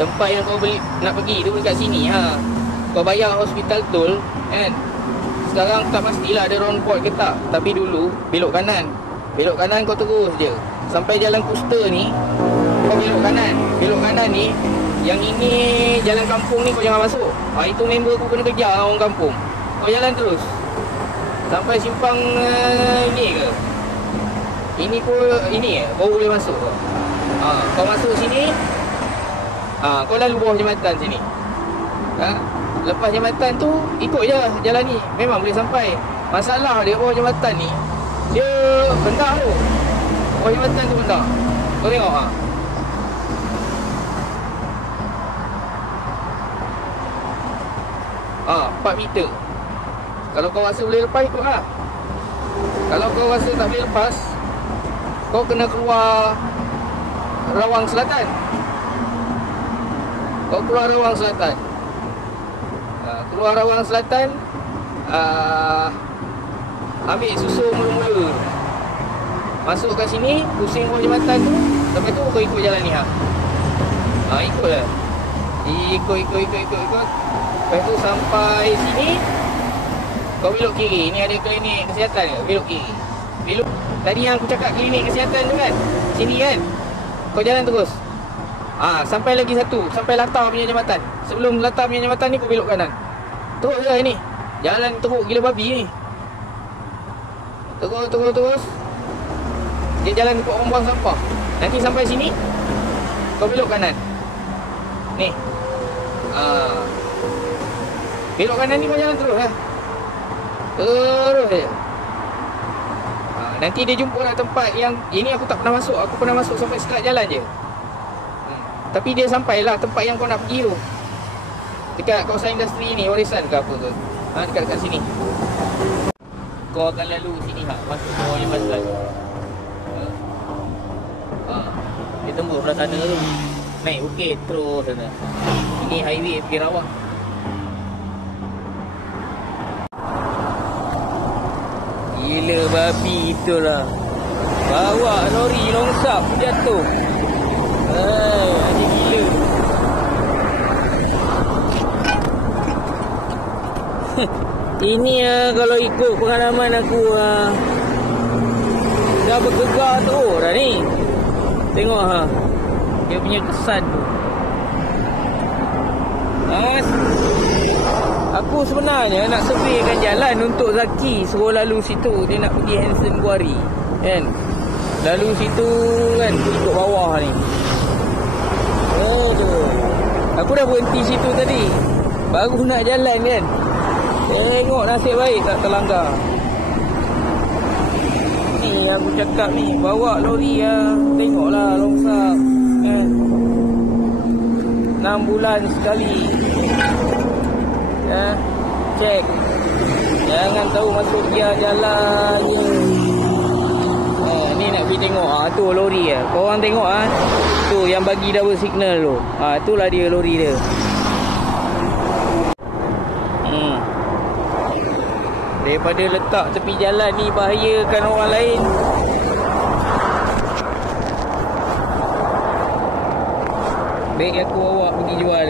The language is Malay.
tempat yang kau beli nak pergi tu dekat sini ha. Kau bayar hospital tol kan. Sekarang tak pastilah ada roundabout ke tak. Tapi dulu belok kanan. Belok kanan kau terus je sampai jalan Kuster ni. Kau belok kanan. Belok kanan ni, yang ini jalan kampung ni kau jangan masuk. Itu member aku kena kejar orang kampung. Kau jalan terus sampai simpang ini ke. Ini pun ini baru boleh masuk. Kau masuk sini. Kau lalu bawah jambatan sini. Lepas jambatan tu ikut je jalan ni. Memang boleh sampai. Masalah dia bawah jambatan ni, dia rendah tu. Bawah jambatan tu rendah. Kau tengok 4 meter. Kalau kau rasa boleh lepas, ikutlah. Kalau kau rasa tak boleh lepas, kau kena keluar Rawang Selatan. Kau keluar Rawang Selatan. Keluar Rawang Selatan, ambil susu mula-mula. Masuk kat sini, pusing bawah jambatan tu. Lepas tu kau ikut jalan ni ikutlah. Ikut. Lepas tu sampai sini, kau belok kiri. Ni ada klinik kesihatan ke? Belok kiri. Belok. Tadi yang aku cakap klinik kesihatan tu kan, sini kan. Kau jalan terus. Sampai lagi satu, sampai latar punya jambatan. Sebelum latar punya jambatan ni kau belok kanan. Terus je ni. Jalan teruk gila babi ni. Terus. Dia jalan tempat orang buang sampah. Nanti sampai sini, kau belok kanan. Ni. Belok kanan ni kau jalan terus lah. Terus je. Nanti dia jumpa lah tempat yang ini aku tak pernah masuk. Aku pernah masuk sampai start jalan je. Tapi dia sampailah tempat yang kau nak pergi tu. Dekat kawasan industri ni, warisan ke apa tu. Dekat sini. Kau akan lalu sini masuk ke bawah jambatan. Dia tembus belah sana tu. Naik bukit terus sana. Ini highway pergi Rawang. Gila babi itulah. Bawa lori longsap jatuh. Adik gila. Ini kalau ikut pengalaman aku dah bergegar teruk dah ni. Tengok dia punya kesan tu. Aku sebenarnya nak surveykan jalan untuk Zaki, suruh lalu situ. Dia nak pergi Hanson Quarry kan. Lalu situ kan, ikut bawah ni. Aku dah berhenti situ tadi, baru nak jalan kan. Tengok nasib baik tak terlanggar. Ni aku cakap ni, bawa lori tengoklah longsap kan. 6 bulan sekali. Cek. Jangan tahu masuk dia jalan je. Ni nak pergi tengok. Tu lori Korang tengok tu yang bagi double signal tu. Itulah dia lori dia. Daripada letak tepi jalan ni bahayakan orang lain. Baik aku bawa pergi jual.